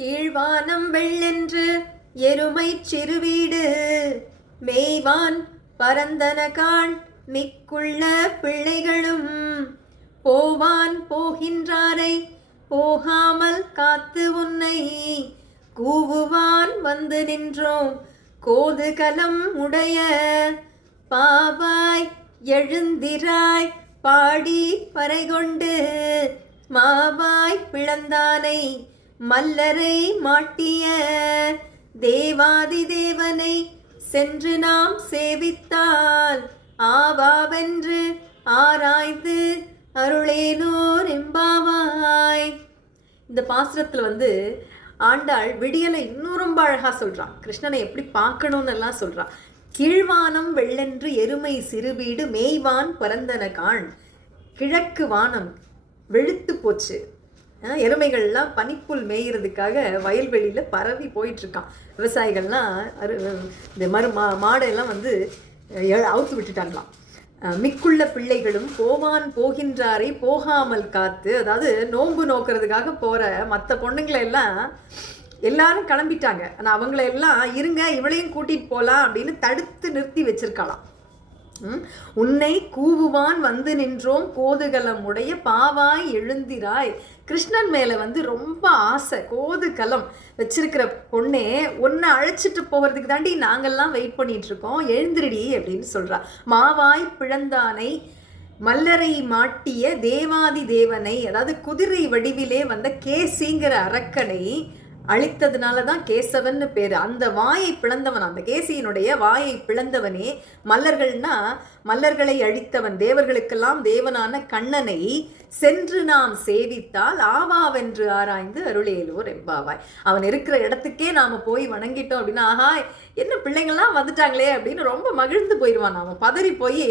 கீழ்வானம் வெள்ளென்று எருமைச் சிறுவீடு மேய்வான் பரந்தனகான் மிக்குள்ள பிள்ளைகளும் போவான் போகின்றாரை போகாமல் காத்து உன்னை கூவுவான் வந்து நின்றோம் கோதுகலம் உடைய பாவாய் எழுந்திராய் பாடி பறைகொண்டு மாவாய் பிளந்தானை மல்லரை மாட்டிய தேவாதி தேவனை சென்று நாம் சேவித்தால் ஆவாவென்று ஆராய்ந்து அருளேனோர் எம்பாவாய். இந்த பாசுரத்தில் ஆண்டாள் விடியலை இன்னும் ரொம்ப அழகாக சொல்கிறான். கிருஷ்ணனை எப்படி பார்க்கணும்னு எல்லாம் சொல்கிறான். கீழ்வானம் வெள்ளென்று எருமை சிறுவீடு மேய்வான் பரந்தனகான். கிழக்கு வானம் வெளுத்து போச்சு. எருமைகள்லாம் பனிப்புல் மேய்கிறதுக்காக வயல்வெளியில் பரவி போயிட்டுருக்கான். விவசாயிகள்லாம் இந்த மாடெல்லாம் அவுத்து விட்டுட்டாங்களாம். மிக்குள்ள பிள்ளைகளும் போவான் போகின்றாரை போகாமல் காத்து, அதாவது நோன்பு நோக்கிறதுக்காக போகிற மற்ற பொண்ணுங்களை எல்லாம் எல்லாரும் கிளம்பிட்டாங்க. ஆனால் அவங்களெல்லாம் இருங்க இவளையும் கூட்டிகிட்டு போகலாம் அப்படின்னு தடுத்து நிறுத்தி வச்சிருக்கலாம். உன்னை கூவுவான் வந்து நின்றோம் கோதுகலம் உடைய பாவாய் எழுந்திராய். கிருஷ்ணன் மேலே ரொம்ப ஆசை, கோதுகலம் வச்சிருக்கிற பொண்ணே உன்னை அழைச்சிட்டு போகிறதுக்கு தாண்டி நாங்கள்லாம் வெயிட் பண்ணிட்டு இருக்கோம், எழுந்திரடி அப்படின்னு சொல்கிறா. மாவாய் பிளந்தானை மல்லரை மாட்டிய தேவாதி தேவனை, அதாவது குதிரை வடிவிலே வந்த கேசிங்கிற அரக்கனை அழித்ததுனால தான் கேசவன் பேர். அந்த வாயை பிளந்தவன், அந்த கேசியினுடைய வாயை பிளந்தவனே மல்லர்கள்னா மல்லர்களை அழித்தவன், தேவர்களுக்கெல்லாம் தேவனான கண்ணனை சென்று நாம் சேவித்தால் ஆவாவென்று ஆராய்ந்து அருளேலோர் எம்பாவாய். அவன் இருக்கிற இடத்துக்கே நாம் போய் வணங்கிட்டோம் அப்படின்னா, ஆஹா என்ன பிள்ளைங்கள்லாம் வந்துட்டாங்களே அப்படின்னு ரொம்ப மகிழ்ந்து போயிடுவான். அவன் பதறி போய்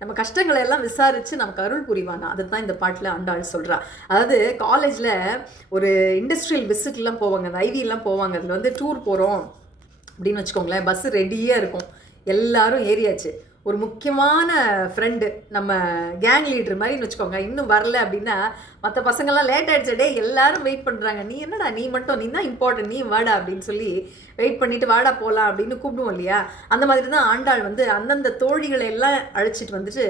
நம்ம கஷ்டங்களை எல்லாம் விசாரித்து நமக்கு அருள் புரிவானா. அதுதான் இந்த பாட்டில் ஆண்டாள் சொல்கிறா. அதாவது காலேஜில் ஒரு இண்டஸ்ட்ரியல் விசிட்லாம் போவாங்க, அந்த ஐவியெல்லாம் போவாங்க. அதில் டூர் போகிறோம் அப்படின்னு வச்சுக்கோங்களேன். பஸ்ஸு ரெடியாக இருக்கும், எல்லாரும் ஏறியாச்சு. ஒரு முக்கியமான ஃப்ரெண்டு நம்ம கேங் லீடர் மாதிரின்னு வச்சுக்கோங்க, இன்னும் வரல அப்படின்னா மற்ற பசங்கள்லாம் லேட் ஆகிடுச்சடே எல்லாரும் வெயிட் பண்ணுறாங்க, நீ என்னடா நீ மட்டும், நீ தான் இம்பார்ட்டன்ட், நீ வாடா அப்படின்னு சொல்லி வெயிட் பண்ணிவிட்டு வாடா போகலாம் அப்படின்னு கூப்பிடுவோம் இல்லையா. அந்த மாதிரி தான் ஆண்டாள் அந்தந்த தோழிகளை எல்லாம் அழைச்சிட்டு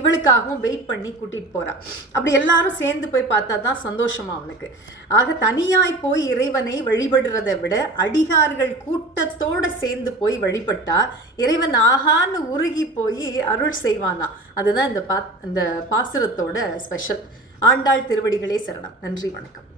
இவளுக்காகவும் வெயிட் பண்ணி கூட்டிகிட்டு போகிறான். அப்படி எல்லாரும் சேர்ந்து போய் பார்த்தா தான் சந்தோஷமா அவனுக்கு. ஆக தனியாய் போய் இறைவனை வழிபடுறதை விட அடிகார்கள் கூட்டத்தோடு சேர்ந்து போய் வழிபட்டா இறைவன் ஆகான்னு உருகி போய் அருள் செய்வானா. அதுதான் இந்த பாசுரத்தோட ஸ்பெஷல். ஆண்டாள் திருவடிகளே சரணம். நன்றி, வணக்கம்.